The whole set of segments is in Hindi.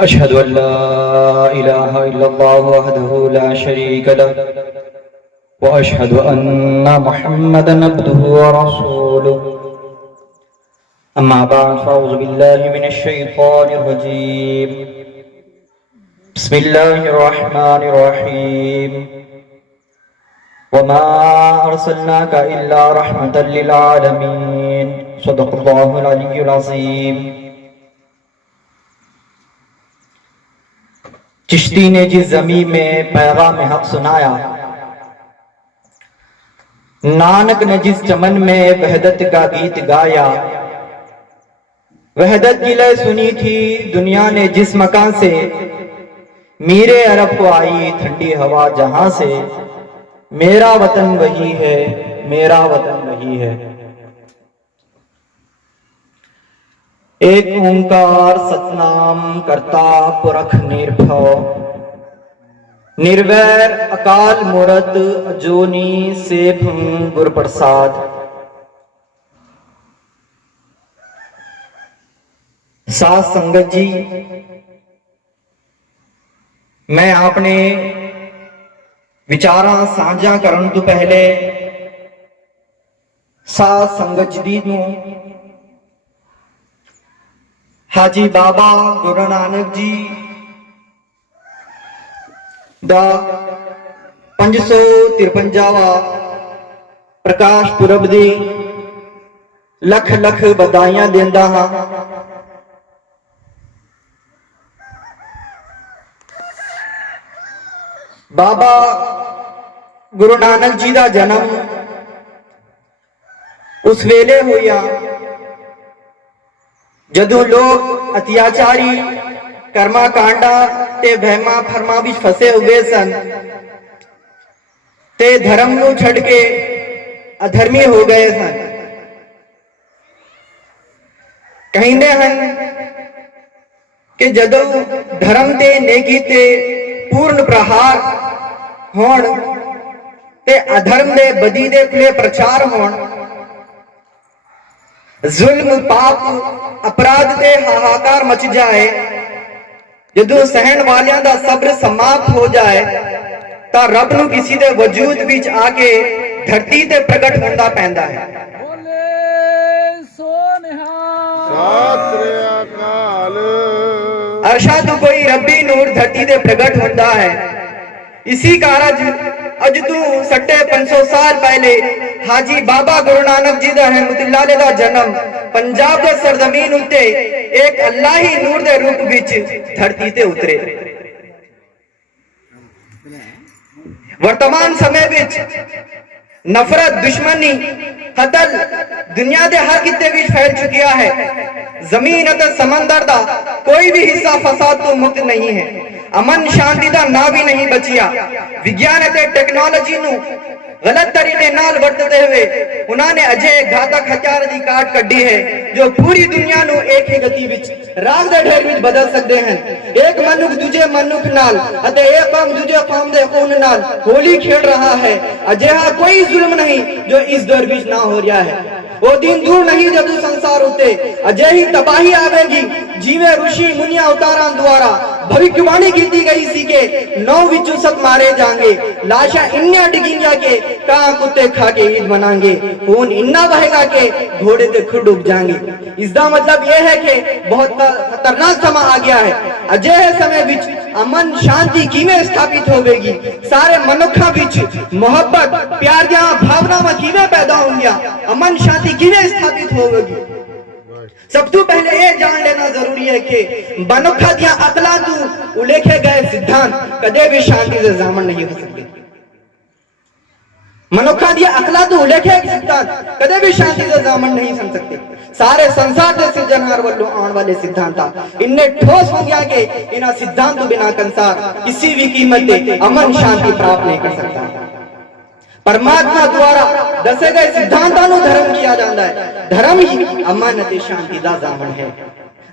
अशहदु अल्ला इलाहा इल्लल्लाह वहदहु ला शरीक लह व अशहदु अन्ना मुहम्मदन अब्दुहु व रसूलुहु अम्मा बअद फ़अऊज़ु बिल्लाहि मिनश शैतानिर रजीम बिस्मिल्लाहिर रहमानिर रहीम वमा अर्सलनाका इल्ला रहमतल लिल आलमीन सदक़ल्लाहुल अलिय्युल अज़ीम। चिश्ती ने जिस ज़मीं में पैगाम हक सुनाया, नानक ने जिस चमन में वहदत का गीत गाया, वहदत की लय सुनी थी दुनिया ने जिस मकान से, मीरे अरब को आई ठंडी हवा जहां से, मेरा वतन वही है, मेरा वतन वही है। एक ओंकार सतनाम करता पुरख निर्भव, निर्वैर अकाल मूरत अजोनी सेठ गुर प्रसाद। साथ संगत जी, मैं आपने विचारा साझा करन तो पहले साथ संगत जी नूं हाजी बाबा गुरु नानक जी दा 553वां प्रकाश पुरब दी लख लख बधाइयां देंदा हां। बाबा गुरु नानक जी दा जन्म उस वेले होया जदों लोग अत्याचारी कर्मा कांडा ते वहमा फरमा विच फसे हुए सन ते धर्म नूं छड़ के अधर्मी हो गए सन। कहिंदे हन कि जदों धर्म ते नेकी ते पूर्ण प्रहार होण ते अधर्म दे बदी दे खुले प्रचार होण, जुल्म पाप अपराध ते हाहाकार मच जाए, जदों सहन वालियां दा सब्र समाप्त हो जाए तां रब नूं किसी दे वजूद विच आके धरती ते प्रगट होंदा पैंदा है। अर्शा तो कोई रब्बी नूर धरती ते प्रगट होंदा है। इसी कारज अज तू 550 साल पहले हाजी बाबा गुरु नानक जी दा रहमतुल्लाह अलैह दा जन्म पंजाब दे सरजमीन उत्ते एक अल्लाही नूर दे रूप विच धरती ते उतरे। वर्तमान समय विच नफरत, दुश्मनी, कतल दुनिया दे हर किते विच फैल चुकिया है। जमीन अते समंदर दा कोई भी हिस्सा फसाद तो मुक्त नहीं है। अमन शांति दा ना भी नहीं बचिया। विज्ञान अते टेक्नोलॉजी नू गलत तरीके नाल वरतते हुए उन्होंने अजे घातक हथियार दी काट कड्डी है जो पूरी दुनिया नू एक ही गति विच राग दे ढेर विच बदल सकते हैं। एक मनुख दूजे मनुख नाल अते एक कौम दूजे कौम दे खून नाल होली खेल रहा है। अजिहा कोई जुल्म नहीं जो इस दौर विच ना हो रहा है। वो दिन दूर नहीं जब संसार उते अजही तबाही आवेगी जीवे ऋषि मुनिया उतारा द्वारा भविष्यवाणी की गई सी के 9 विचों सब मारे जाएंगे। लाशा इन्ना डिगेंगे के कहां कुत्ते खा के ईद मनाएंगे। खून इन्ना बहेगा के घोड़े ते खुद डूब जाएंगे। इसका मतलब यह है कि बहुत खतरनाक समय आ गया है। अजय समय विच अमन शांति किवें स्थापित होगी। सारे मनुखा विच मोहब्बत प्यार दियां भावनावां किवें पैदा होंगियां। अमन शांति किवें स्थापित होगी। सब तो पहले यह जान लेना जरूरी है कि मनुखा दियां अकलां तू उल्लेखे गए सिद्धांत कदे भी शांति से जामन नहीं हो सकते। मनुखा दियां अकलां तू उल्लेखे सिद्धांत कदे भी शांति से जामन नहीं सुन सकते। सारे संसार के सिरजनहार वालों आने वाले सिद्धांत इन्ने ठोस हो गया कि इन्हां सिद्धांत बिना कंसार किसी भी कीमत पे अमन शांति प्राप्त नहीं कर सकता। परमात्मा द्वारा दसे गए सिद्धांतों धर्म किया जाता है। धर्म ही अमन अते शांति का जामन है।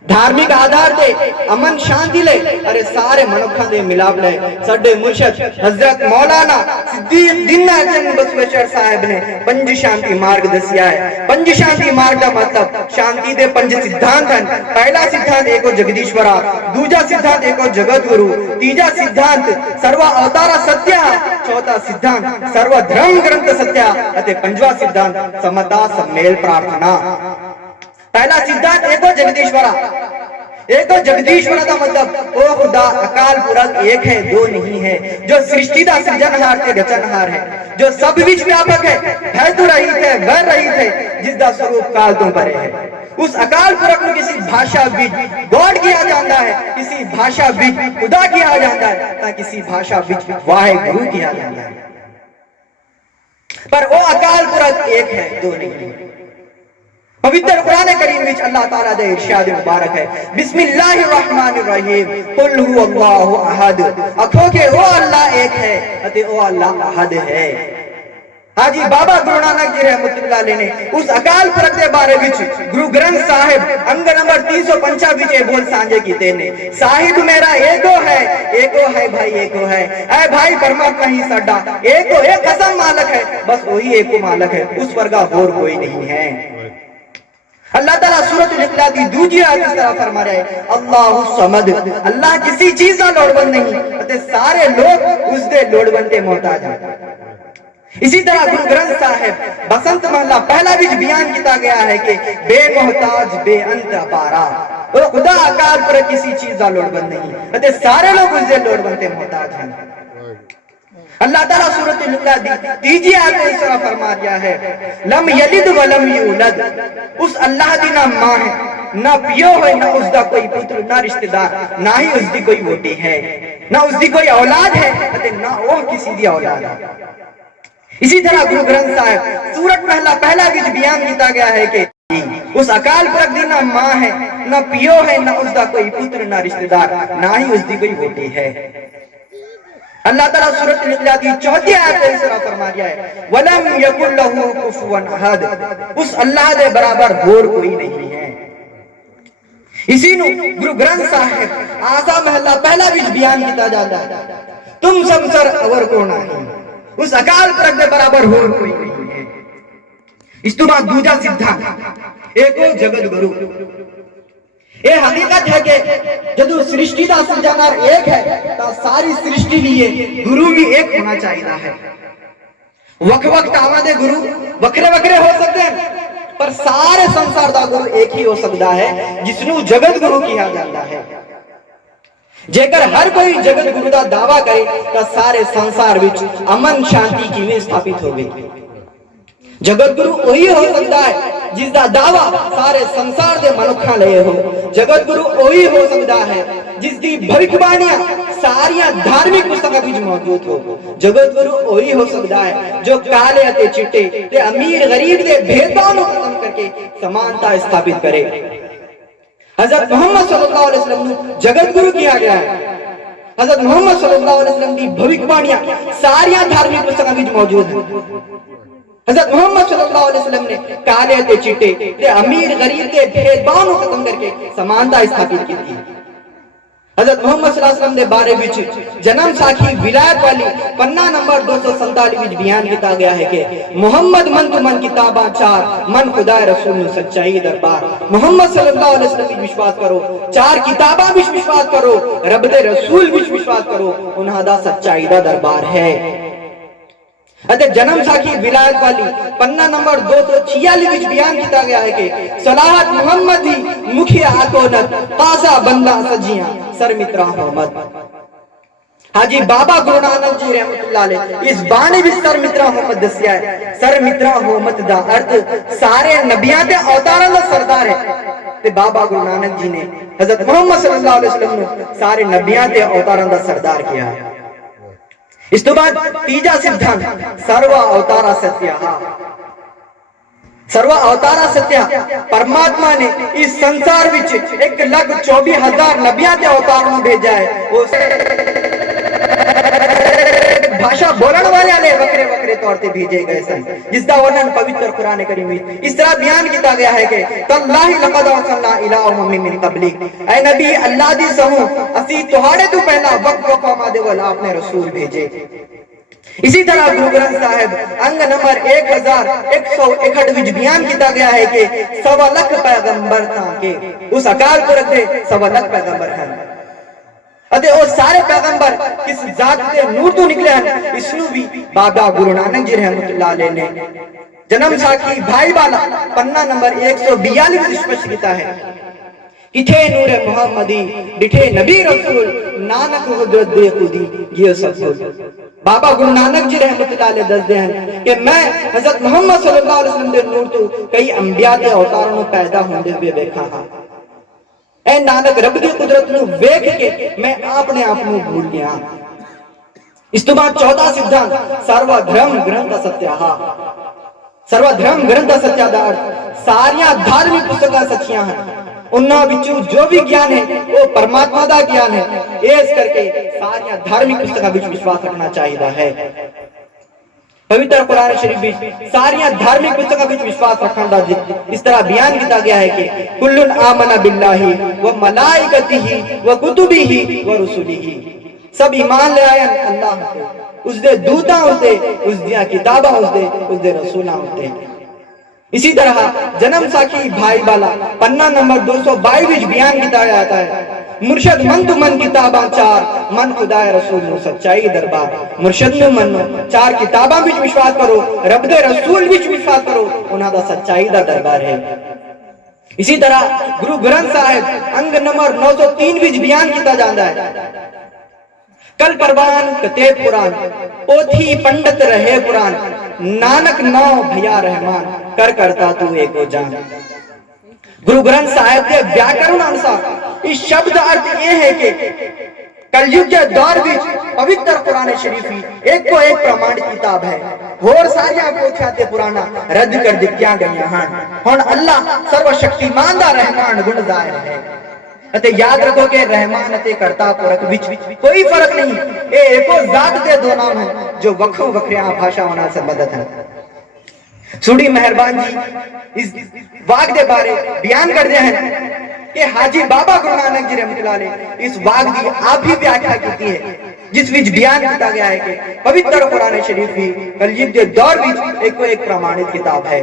धार्मिक आधार ते अमन शांति ले अरे सारे मनुखा दे मिलाप ले साडे मुर्शद हजरत मौलाना सिद्दीक दिन्ना चंद बसवेश्वर साहब ने पंज शांति मार्ग दसिया है। पंज शांति मार्ग का मतलब शांति दे पंज सिद्धांत हैं। पहला सिद्धांत एको जगदीश्वरा, दूजा सिद्धांत एको जगत गुरु, तीजा सिद्धांत सर्व अवतारा सत्य, चौथा सिद्धांत सर्व धर्म ग्रंथ सत्य अते पंजवा सिद्धांत समता सम्मेल प्रार्थना। पहला सिद्धांत एको जगदीश्वरा। एको जगदीश्वरा का मतलब ओ खुदा अकाल पुरख एक है दो नहीं है, जो सृष्टि का सृजनहार ते रचनहार है, जो सब विच व्यापक है तो रहित है वह रहित है, जिसका स्वरूप काल तो परे है। उस अकाल पुरख को किसी भाषा बीच गॉड किया जाता है, किसी भाषा बीच खुदा किया जाता है, ता किसी भाषा बीच वाहेगुरु किया जाता है। पर वो अकाल पुरख एक है दो नहीं है। पवित्र कुरान करीम में अल्लाह ताला दे इरशाद मुबारक है, बिस्मिल्लाहिर्रहमानिर्रहीम, कुल हुवल्लाहु अहद, अखो के ओ अल्लाह एक है अते ओ अल्लाह अहद है। हाजी बाबा गुरु नानक जी रहमतुल्लाह अलैह ने उस अकाल पुरख के बारे में गुरु ग्रंथ साहिब अंग नंबर 355 विच बोल सांझे कीते ने। साहिब मेरा एको है भाई एको है, ऐ भाई परमात्मा ही साडा एको एक कसम मालक है, बस वही एको मालक है, उस वर्गा और कोई नहीं है। अल्लाह ताला सूरतुल इखलास की दूसरी आयत इस तरह फरमा रहा है, अल्लाहु समद, अल्लाह किसी चीज का लोड़वंद नहीं अते सारे लोग उसके लोड़वंद के मोहताज हैं। इसी तरह गुरु ग्रंथ साहिब बसंत महला पहला भी बयान किया गया है कि बेमोहताज बेअंत अपारा, वो खुदा अकाल पर किसी चीज का लोड़वंद नहीं अते सारे लोग उसके लोड़वंद के मोहताज हैं। अल्लाह ताला सूरतुल इखलास दी तीसरी आयत में इस तरह फरमा दिया है, लम यलिद व लम यूलद, उस अल्लाह दी ना मां है ना पियो है ना उसका कोई पुत्र ना रिश्तेदार, ना ही उसकी कोई वोटी है, ना उसकी कोई औलाद है अते ना वो किसी दी औलाद है। इसी तरह गुरु ग्रंथ साहिब सूरत महला पहला भी बयान किया गया है कि उस अकाल पुरख दी ना मां है ना पियो है ना उसका कोई पुत्र ना रिश्तेदार, ना ही उसकी कोई वोटी है। अल्लाह ताला सूरतुल इखलास की चौथी आयत में इस तरह फरमा दिया है, वलम यकुल लहू कुफुवन अहद, उस अल्लाह के बराबर और कोई नहीं है। इसी नु गुरु ग्रंथ साहिब आसा महला पहला भी बयान किया जाता है, तुम सब सर अवर को नहीं, उस अकाल पुरख के बराबर और कोई नहीं है। इस तो बाद दूसरा सिद्धांत एको जगत गुरु। ये हकीकत है कि जदू सृष्टि का सृजनहार एक है तो सारी सृष्टि लिए गुरु भी एक होना चाहिए है। वक्त वक्त आवादे गुरु वखरे वखरे हो सकते हैं, पर सारे संसार का गुरु एक ही हो सकता है, जिसनु जगत गुरु किया जाता है। जेकर हर कोई जगत गुरु का दावा करे तो सारे संसार विच अमन शांति किवें स्थापित होगी। जगत गुरु वही हो सकता है जिसका दावा सारे संसार के मनुखा ले हो। जगत गुरु वही हो सकता है जिसकी भविष्यवाणियां सारिया धार्मिक पुस्तकों में मौजूद हो। जगत गुरु वही हो सकता है जो काले अते चिट्टे ते अमीर गरीब के भेदभाव को खत्म करके समानता स्थापित करे। हजरत मोहम्मद सल्लल्लाहु अलैहि वसल्लम को जगत गुरु किया गया है। हजरत मोहम्मद सल्लल्लाहु अलैहि वसल्लम की भविष्यवाणियां सारिया धार्मिक पुस्तकों में मौजूद है। हजरत मोहम्मद सल्लल्लाहु अलैहि वसल्लम ने काले ते चिट्टे ते अमीर गरीब के भेदभाव को खत्म करके समानता स्थापित की थी। हजरत मोहम्मद सल्लल्लाहु अलैहि वसल्लम के बारे में जन्म साखी विलायत वाली पन्ना नंबर 247 में बयान किया गया है कि मोहम्मद मन तो मन किताबा चार, मन खुदा रसूल सच्चाई दरबार। मोहम्मद सल्लल्लाहु अलैहि वसल्लम की विश्वास करो, चार किताबा भी विश्वास करो, रब दे रसूल भी विश्वास करो, उन्हां दा सच्चाई दा दरबार है। अते जन्म साखी विलायत वाली पन्ना नंबर 246 में बयान किया गया है कि सलाहत मोहम्मद ही मुखिया आकोनत ताजा बंदा सजिया सर मित्रा मोहम्मद। हाजी बाबा गुरु नानक जी रहमतुल्लाह अलैह इस बाणी भी सर मित्रा मोहम्मद दसिया है। सर मित्रा मोहम्मद दा अर्थ सारे नबियां दे अवतारां दा सरदार है ते बाबा गुरु नानक जी ने हजरत मोहम्मद सल्लल्लाहु अलैहि वसल्लम को सारे नबियां दे अवतारां दा सरदार किया। इस तो बाद तीजा सिद्धांत सर्व अवतारा सत्य। सर्व अवतारा सत्य परमात्मा ने इस संसार विच 1,24,000 नबियां ते अवतारों भेजा है। वो भाषा बोलने वाले वक्रे वक्रे दे तौर ते भेजे गए सन, जिसका वर्णन पवित्र कुरान करीम में इस तरह बयान किया गया है कि तल्लाहि लक़द अरसलना इला उम्मिन मिन क़ब्लिक, ऐ नबी अल्लाह दी सहू असी तुहाड़े तो पहला वक्त कौमां दे वल आपने रसूल भेजे। इसी तरह गुरु ग्रंथ साहिब अंग नंबर 1161 विच बयान किया गया है कि 1.25 लाख पैगंबर ताके उस अकाल पुरख दे 1.25 लाख पैगंबर हैं ਅਤੇ ਉਹ ਸਾਰੇ ਪੈਗੰਬਰ ਕਿਸ ਜ਼ਾਤ ਦੇ ਨੂਰ ਤੋਂ ਨਿਕਲੇ ਹਨ। ਇਸ ਨੂੰ ਵੀ ਬਾਬਾ ਗੁਰੂ ਨਾਨਕ ਜੀ ਰਹਿਮਤੁल्लाह अलैह ने जन्म साखी भाई वाला पन्ना नंबर 142 ਵਿੱਚ ਸਪਸ਼ਟ ਕੀਤਾ ਹੈ। किथे नूर मुहम्मदी डिठे नबी रसूल नानक हजरत दे खुदी ये सब बाबा गुरु नानक जी रहमतुल्लाह अलैह दसदे हैं कि मैं हजरत मोहम्मद सल्लल्लाहु अलैहि वसल्लम दे नूर तो कई अंबिया के अवतारों में पैदा होंदे हुए देखा हां। ऐ नानक रब दी कुदरत नु वेख के मैं अपने आप नु भूल गया। इस तो बाद 14 सिद्धांत सर्वधर्म ग्रंथ सत्याहा। सर्वधर्म ग्रंथ सत्या दा अर्थ सारियां धार्मिक पुस्तकां सच्चियां हैं, उन्हां विचों जो भी ज्ञान है वो परमात्मा दा ज्ञान है। इस करके सारियां धार्मिक पुस्तकां विच विश्वास रखना चाहिए है। पवित्र कुरान शरीफ में सारियां धार्मिक पुस्तकों में विश्वास रखने का इस तरह बयान किया गया है कि कुल्लुन आमना बिल्लाहि व मलाइकतिहि व कुतुबिहि व रुसुलिहि, सब ईमान ले आए अल्लाह पे, उसदे दूतां उसदे, उसदियां किताबां उसदे रसूलां उसदे। इसी तरह जन्म साखी भाई वाला पन्ना नंबर 222 विच बयान किया जाता है मुर्शद मन तु मन किताबां चार मन खुदा रसूल नु सच्चाई दरबार। मुर्शद नु मनो चार किताबां विच विश्वास करो, रब दे रसूल विच विश्वास करो, उन्हां दा सच्चाई दा दरबार है। इसी तरह गुरु ग्रंथ साहिब अंग नंबर 903 विच बयान किया जाता है कल परवान कते पुराण पोथी पंडित रहे पुराण नानक नौ भैया रहमान कर करता तू एको जान। गुरु ग्रंथ साहिब के व्याकरण अनुसार इस शब्द अर्थ यह है कि कलयुग के दौर में पवित्र कुरान शरीफ ही एक को एक प्रमाणित किताब है। होर सारियां पोथियां ते पुराना रद्द कर दित्तियां गईयां हन। हुण अल्लाह सर्वशक्तिमान दा रहमान गुण ज़ाहिर है। अते याद रखो कि रहमान अते कर्ता पुरख विच कोई फर्क नहीं, ये एको जात दे दो नाम है जो वखो वखरियां भाषावां नाल संबंधित हैं। सुड़ी मेहरबान जी इस वाक दे बारे बयान करते हैं कि हाजी बाबा गुरु नानक जी रहमतुल्लाह अलैह इस वाक की आप ही व्याख्या की है, जिस विच बयान किया गया है कि पवित्र कुरान शरीफ ही कलयुग के दौर विच एक प्रमाणित किताब है।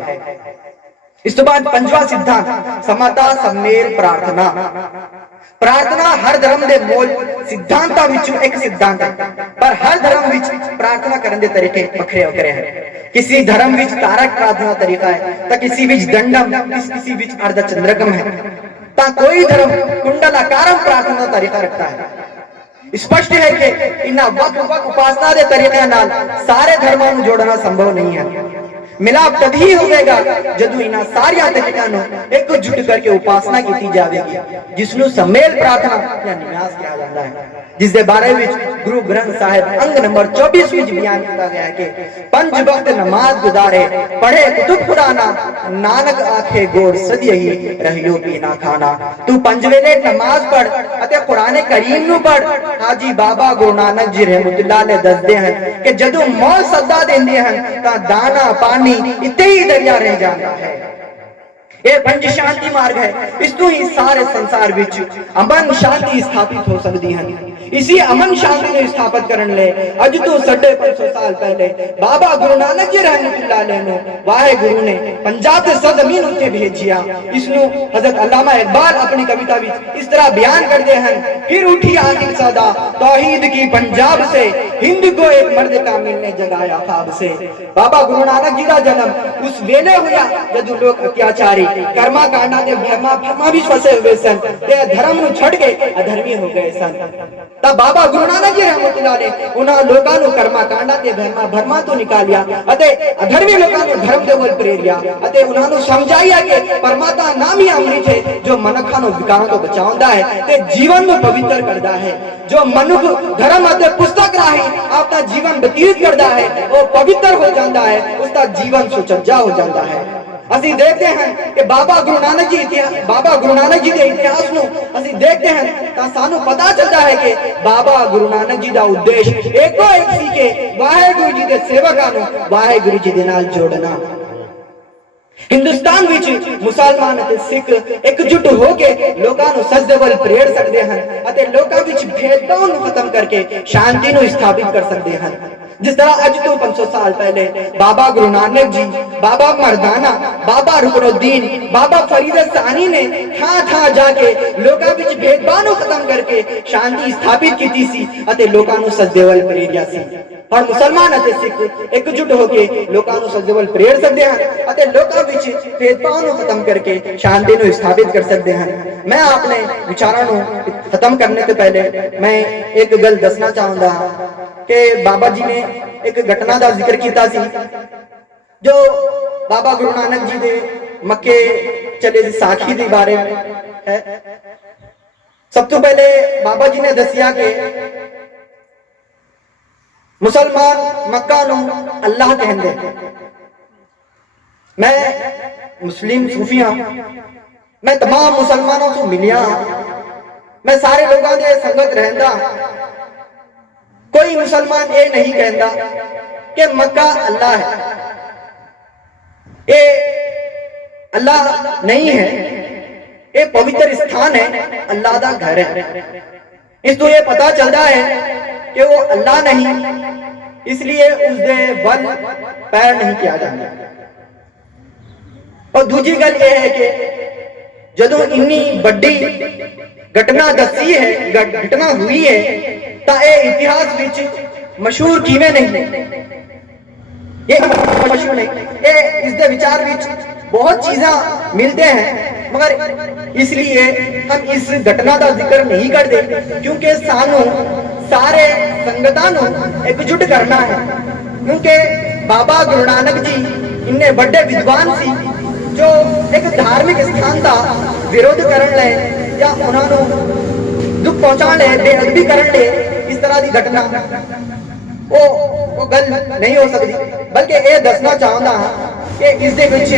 इस तो बाद 5वां सिद्धांत समता सम्मेल प्रार्थना। प्रार्थना हर धर्म के मूल सिद्धांतां विचों एक सिद्धांत है, पर हर धर्म विच प्रार्थना करने के तरीके वखरे वखरे हैं। किसी धर्म विच तारक प्रार्थना तरीका है तो किसी विच दंडम, किसी विच अर्धचंद्रकम है, ता कोई धर्म कुंडलाकारम प्रार्थना तरीका रखता है। स्पष्ट है कि इन वक्त उपासना के तरीके नाल सारे धर्मों को जोड़ना संभव नहीं है। मिलाप तभी होगा जदों इन्हां सारियां तरीकां नूं एकजुट करके उपासना की जाएगी, जिसनूं सम्मेल प्रार्थना या निवास कहा जाता है, जिसके बारे में गुरु ग्रंथ साहिब अंग नंबर 24 में बयान किया गया है कि 5 वक्त नमाज गुजारे पढ़े कुतुब पुराना नानक आखे गोड़ सदियही रहियो पीना खाना। तू 5 वेले नमाज पढ़ अते कुरान करीम नूं पढ़। हाजी बाबा गुरु नानक जी रहमतुल्लाह अलैह दसदे हैं कि जदों मौत सदा देंदे हैं तां दाना पानी इत्ते ही दरिया रह जाता है। ये पंच शांति मार्ग है, इस तो ही सारे संसार विच अमन शांति स्थापित हो सकती है। इसी अमन शांति को स्थापित करने ले अज तो 550 साल पहले बाबा गुरु नानक जी रहमतुल्लाह अलैह ने वाहे गुरु ने पंजाब के सरजमीन उत्ते भेजिया। इसनु हजरत अल्लामा इकबाल अपनी कविता विच इस तरह बयान करते हैं, फिर उठी आखिर सदा तौहीद की पंजाब से हिंद को एक मर्द कामिल ने जगाया ख्वाब से। बाबा गुरु नानक जी का जन्म उस वेले हुआ जदों लोग अत्याचारी कर्मा कांडा के भरमा भी फसे हुए सन, ते धर्म नु छड़ के अधर्मी हो गए सन। तब बाबा गुरु नानक जी रहमतुल्लाह ने उन्हां लोकां नु कर्मा कांडा ते भरमा तो निकालिया अते अधर्मी लोकां नु धर्म दे वल प्रेरिया अते उन्हां नु समझाया कि परमात्मा नाम ही अमृत है जो मनुखा नु विकारों तो बचाउंदा है ते जीवन नु पवित्र करदा है। जो मनुख धर्म अते पुस्तक राही अपना जीवन व्यतीत करदा है वो पवित्र हो जाता है, उसका जीवन सुचज्जा हो जाता है। ਅਸੀਂ ਦੇਖਦੇ ਹਾਂ ਕਿ ਬਾਬਾ ਗੁਰੂ ਨਾਨਕ ਜੀ ਦੇ ਇਤਿਹਾਸ ਨੂੰ ਅਸੀਂ ਦੇਖਦੇ ਹਾਂ ਤਾਂ ਸਾਨੂੰ ਪਤਾ ਚੱਲਦਾ ਹੈ ਕਿ ਬਾਬਾ ਗੁਰੂ ਨਾਨਕ ਜੀ ਦਾ ਉਦੇਸ਼ ਇੱਕੋ ਇੱਕ ਸੀ ਕਿ ਵਾਹਿਗੁਰੂ ਜੀ ਦੇ ਸੇਵਕਾਂ ਨੂੰ ਵਾਹਿਗੁਰੂ ਜੀ ਦੇ ਨਾਲ ਜੋੜਨਾ। ਹਿੰਦੁਸਤਾਨ ਵਿੱਚ ਮੁਸਲਮਾਨ ਅਤੇ ਸਿੱਖ ਇਕਜੁੱਟ ਹੋ ਕੇ ਲੋਕਾਂ ਨੂੰ ਸਜਦੇ ਵੱਲ ਪ੍ਰੇਰ ਸਕਦੇ ਹਨ ਅਤੇ ਲੋਕਾਂ ਵਿੱਚ ਭੇਦਭਾਵ ਨੂੰ ਖਤਮ ਕਰਕੇ ਸ਼ਾਂਤੀ ਨੂੰ ਸਥਾਪਿਤ ਕਰ ਸਕਦੇ ਹਨ। जिस तरह अज तो 500 साल पहले बाबा गुरु नानक जी, बाबा मर्दाना, बाबा रुकनुद्दीन, बाबा फरीद सानी ने थां जाके लोकां विच भेदभाव नूं खत्म करके शांति स्थापित कीती सी अते लोकां नूं सजदे वल प्रेरिया सी। और मुसलमान अते सिख एकजुट होके लोकां नूं सजदे वल प्रेर सकदे हन अते लोकां विच भेदभाव नूं खत्म करके शांति नूं स्थापित कर सकदे हन। मैं अपने विचारां नूं खत्म करने से पहले मैं एक गल दसना चाहुंदा हां कि बाबा जी ने एक घटना का जिक्र किया सी जो बाबा गुरु नानक जी दे मक्के चले साखी के बारे में है। सब तो पहले बाबा जी ने दसिया कि मुसलमान मक्का नूं अल्लाह कहंदे। मैं मुस्लिम सूफी हाँ, मैं तमाम मुसलमानों से मिलिया, मैं सारे लोगों के संगत रहंदा। कोई मुसलमान ये नहीं कहता कि मक्का अल्लाह है, ये अल्लाह नहीं है, ये पवित्र स्थान है, अल्लाह का घर है। इसको ये पता चलता है कि वो अल्लाह नहीं, इसलिए उसके बल पैर नहीं किया जाता। और दूसरी गल ये है कि जदों इन्नी बड़ी घटना दसी है, घटना हुई है, तो ये इतिहास विच मशहूर किवें नहीं, ये मशहूर नहीं, ये इसके विचार विच बहुत चीज़ां मिलते हैं, मगर इसलिए हम इस घटना का जिक्र नहीं करते क्योंकि सानू सारे संगतां नूं एकजुट करना है। क्योंकि बाबा गुरु नानक जी इन्ने बड़े विद्वान सी जो एक धार्मिक स्थान का विरोध करन ले या उन्होंने दुख पहुंचा ले, बेअदबी करन ले, इस तरह की घटना वो गल नहीं हो सकती। बल्कि ये दसना चाहता हाँ कि इस दे विच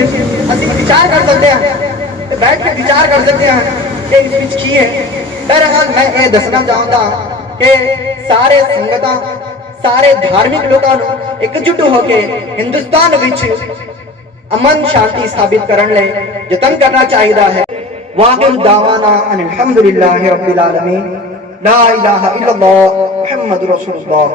असीं विचार कर सकते हैं, बैठ के विचार कर सकते हैं कि इस विच की है। बहरहाल मैं ये दसना चाहता कि सारे संगतां, सारे धार्मिक लोगों को एकजुट होकर हिंदुस्तान विच अमन शांति स्थापित करने ले यतन करना चाहिए है। वाक़िअ दावाना अल्हम्दुलिल्लाहि रब्बिल आलमीन, ला इलाहा इल्लल्लाह मुहम्मदुर रसूलुल्लाह।